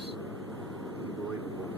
just unbelievable.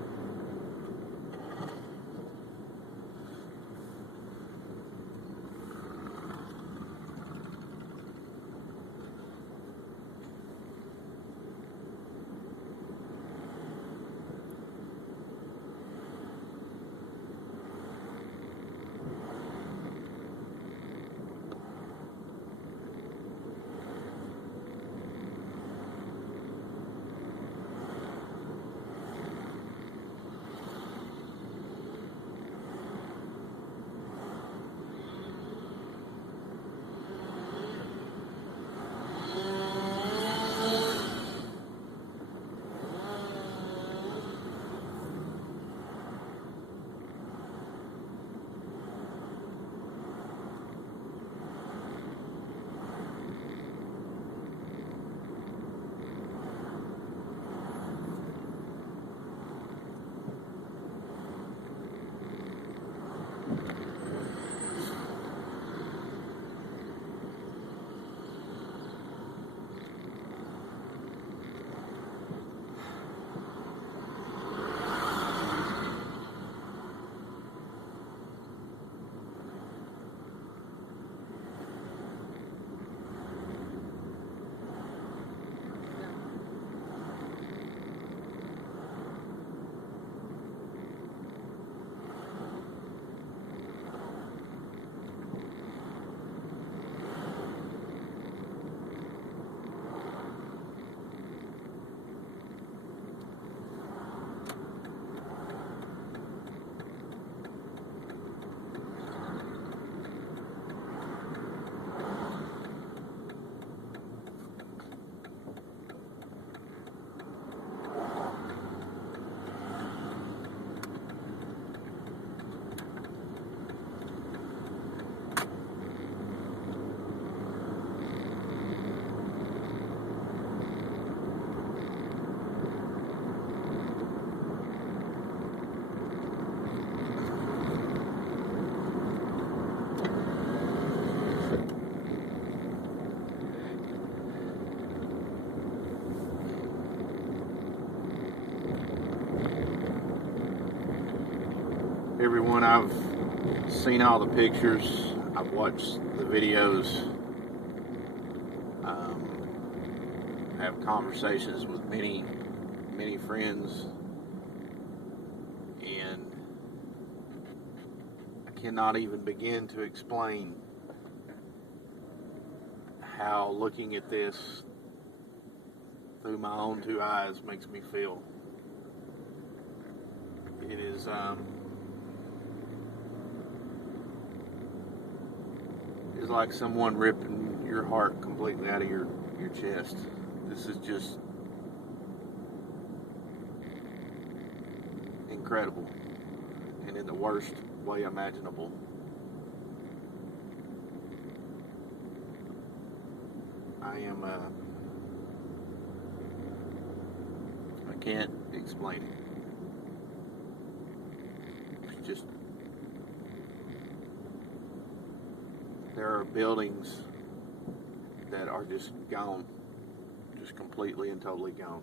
Everyone, I've seen all the pictures, I've watched the videos, have conversations with many friends, and I cannot even begin to explain how looking at this through my own two eyes makes me feel. It is it's like someone ripping your heart completely out of your chest. This is just incredible, and in the worst way imaginable. I can't explain it. It's just, there are buildings that are just gone, just completely and totally gone.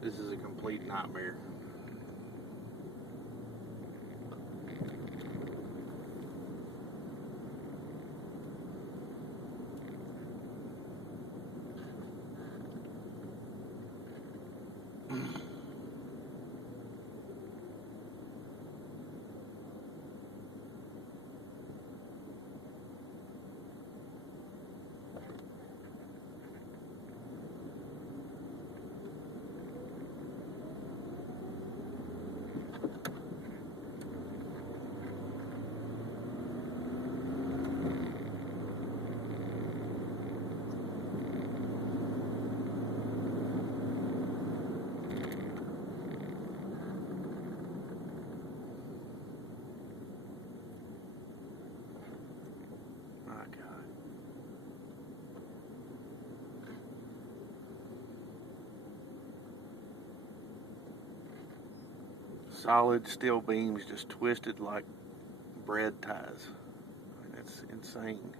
This is a complete nightmare. Solid steel beams just twisted like bread ties. I mean, it's insane.